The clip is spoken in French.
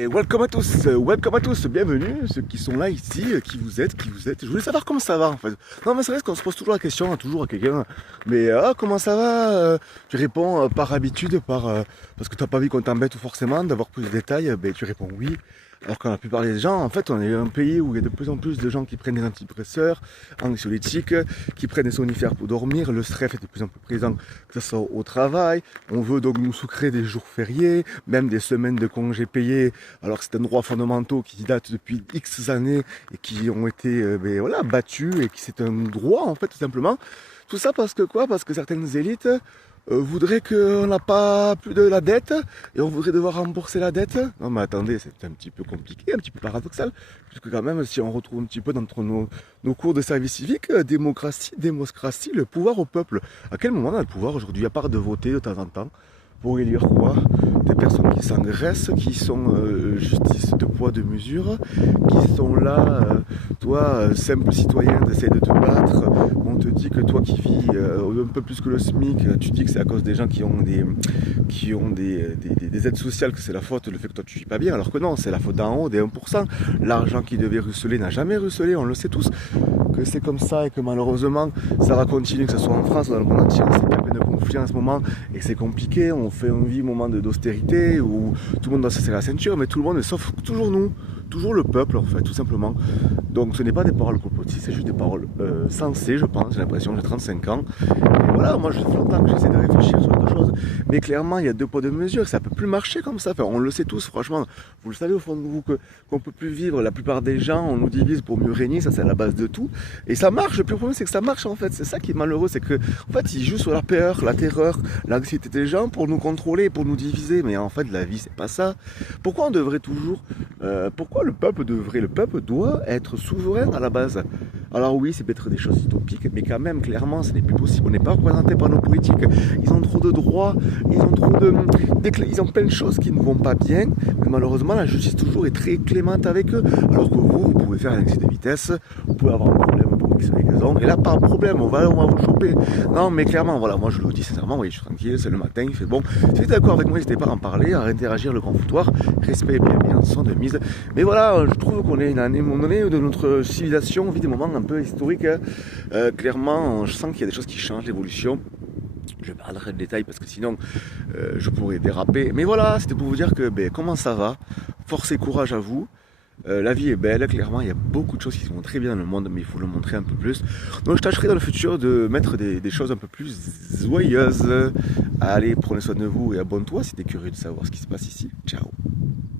Et welcome à tous, bienvenue, ceux qui sont là ici, qui vous êtes. Je voulais savoir comment ça va en fait. Non mais c'est vrai qu'on se pose toujours la question, toujours à quelqu'un, mais comment ça va tu réponds par habitude, parce que t'as pas envie qu'on t'embête forcément, d'avoir plus de détails, ben, tu réponds oui. Alors que la plupart des gens, en fait, on est un pays où il y a de plus en plus de gens qui prennent des antidépresseurs, anxiolytiques, qui prennent des somnifères pour dormir, le stress est de plus en plus présent, que ce soit au travail, on veut donc nous sucrer des jours fériés, même des semaines de congés payés, alors que c'est un droit fondamental qui date depuis X années et qui ont été voilà, battus et qui c'est un droit en fait tout simplement. Tout ça parce que quoi? Parce que certaines élites voudraient qu'on n'a pas plus de la dette et on voudrait devoir rembourser la dette. Non mais attendez, c'est un petit peu compliqué, un petit peu paradoxal, puisque quand même si on retrouve un petit peu dans nos cours de service civique, démocratie, le pouvoir au peuple. À quel moment on a le pouvoir aujourd'hui, à part de voter de temps en temps pour élire quoi? Des personnes qui s'engraissent, qui sont justice de poids, de mesure, qui sont là, toi, simple citoyen, t'essayes de te battre, on te dit que toi qui vis un peu plus que le SMIC, tu dis que c'est à cause des gens qui ont des aides sociales que c'est la faute, le fait que toi tu vis pas bien, alors que non, c'est la faute d'en haut, des 1%. L'argent qui devait ruisseler n'a jamais ruisselé, on le sait tous, que c'est comme ça et que malheureusement ça va continuer, que ce soit en France ou dans le monde entier, c'est plein de conflits en ce moment et c'est compliqué, on fait un moment d'austérité où tout le monde doit se serrer la ceinture, mais tout le monde, sauf toujours nous, toujours le peuple en fait, tout simplement. Donc ce n'est pas des paroles complotistes, c'est juste des paroles sensées, je pense, j'ai l'impression, j'ai 35 ans. Et voilà, moi je fait longtemps que j'essaie de réfléchir sur autre chose, mais clairement il y a deux poids deux mesures, ça peut plus marcher comme ça, enfin, on le sait tous, franchement, vous le savez au fond de vous qu'on peut plus vivre, la plupart des gens, on nous divise pour mieux régner, ça c'est la base de tout, et ça marche, le pire problème c'est que ça marche en fait, c'est ça qui est malheureux, c'est que en fait ils jouent sur la peur, la terreur, l'anxiété des gens pour nous contrôler, pour nous diviser, mais en fait la vie c'est pas ça. Pourquoi on devrait toujours, pourquoi le peuple doit être souverain à la base? Alors oui, c'est peut-être des choses utopiques, mais quand même, clairement, ce n'est plus possible. On n'est pas représenté par nos politiques. Ils ont trop de droits, ils ont plein de choses qui ne vont pas bien, mais malheureusement, la justice toujours est très clémente avec eux. Alors que vous pouvez faire un excès de vitesse, vous pouvez avoir un problème pour X raison, et là, pas de problème, on va vous choper. Non, mais clairement, voilà, moi je le dis sincèrement, oui, je suis tranquille, c'est le matin, il fait bon. Si vous êtes d'accord avec moi, n'hésitez pas à en parler, à interagir le grand foutoir, respect et bienveillance sont de mise. Mais voilà, je trouve qu'on est à un moment donné de notre civilisation, on vit des moments un peu historiques. Clairement, je sens qu'il y a des choses qui changent, l'évolution. Je vais pas rentrer de détails parce que sinon je pourrais déraper. Mais voilà, c'était pour vous dire que comment ça va. Force et courage à vous. La vie est belle, clairement, il y a beaucoup de choses qui vont très bien dans le monde, mais il faut le montrer un peu plus. Donc je tâcherai dans le futur de mettre des choses un peu plus joyeuses. Allez, prenez soin de vous et abonne-toi si tu es curieux de savoir ce qui se passe ici. Ciao.